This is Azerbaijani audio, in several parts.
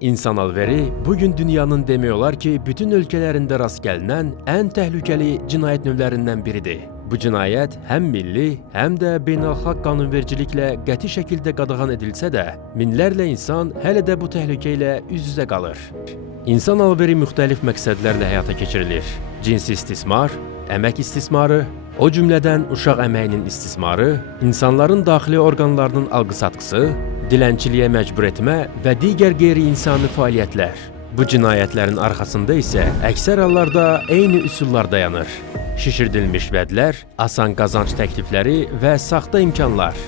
İnsan alveri bugün dünyanın demək olar ki, bütün ölkələrində rast gəlinən ən təhlükəli cinayət növlərindən biridir. Bu cinayət həm milli, həm də beynəlxalq qanunvericiliklə qəti şəkildə qadağan edilsə də, minlərlə insan hələ də bu təhlükə ilə üz-üzə qalır. İnsan alveri müxtəlif məqsədlərlə həyata keçirilir. Cinsi istismar, əmək istismarı, o cümlədən uşaq əməyinin istismarı, insanların daxili orqanlarının alqı-satqısı, dilənçiliyə məcbur etmə və digər qeyri-insani fəaliyyətlər. Bu cinayətlərin arxasında isə əksər hallarda eyni üsullar dayanır. Şişirdilmiş vədlər, asan qazanc təklifləri və saxta imkanlar.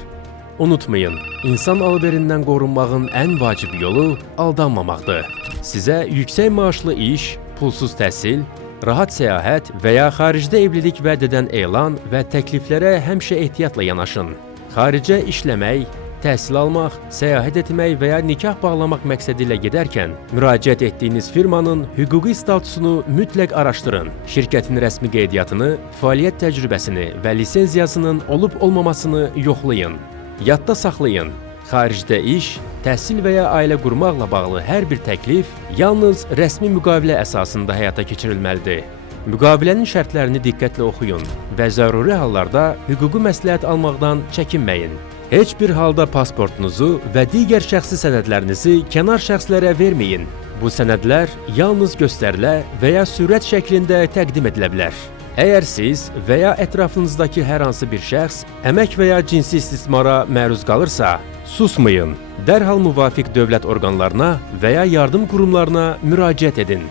Unutmayın, insan alverindən qorunmağın ən vacib yolu aldanmamaqdır. Sizə yüksək maaşlı iş, pulsuz təhsil, rahat səyahət və ya xaricdə evlilik vəd edən elan və təkliflərə həmişə ehtiyatla yanaşın. Xaricə işləmək, təhsil almaq, səyahət etmək və ya nikah bağlamaq məqsədi ilə gedərkən müraciət etdiyiniz firmanın hüquqi statusunu mütləq araşdırın. Şirkətin rəsmi qeydiyyatını, fəaliyyət təcrübəsini və lisenziyasının olub-olmamasını yoxlayın. Yadda saxlayın. Xaricdə iş, təhsil və ya ailə qurmaqla bağlı hər bir təklif yalnız rəsmi müqavilə əsasında həyata keçirilməlidir. Müqavilənin şərtlərini diqqətlə oxuyun və zəruri hallarda hüquqi məsləhət almaqdan çəkinməyin. Heç bir halda pasportunuzu və digər şəxsi sənədlərinizi kənar şəxslərə verməyin. Bu sənədlər yalnız göstərilə və ya sürət şəklində təqdim edilə bilər. Əgər siz və ya ətrafınızdakı hər hansı bir şəxs əmək və ya cinsi istismara məruz qalırsa, susmayın. Dərhal müvafiq dövlət orqanlarına və ya yardım qurumlarına müraciət edin.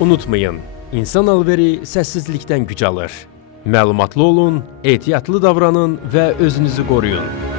Unutmayın, insan alveri səssizlikdən güc alır. Məlumatlı olun, ehtiyatlı davranın və özünüzü qoruyun.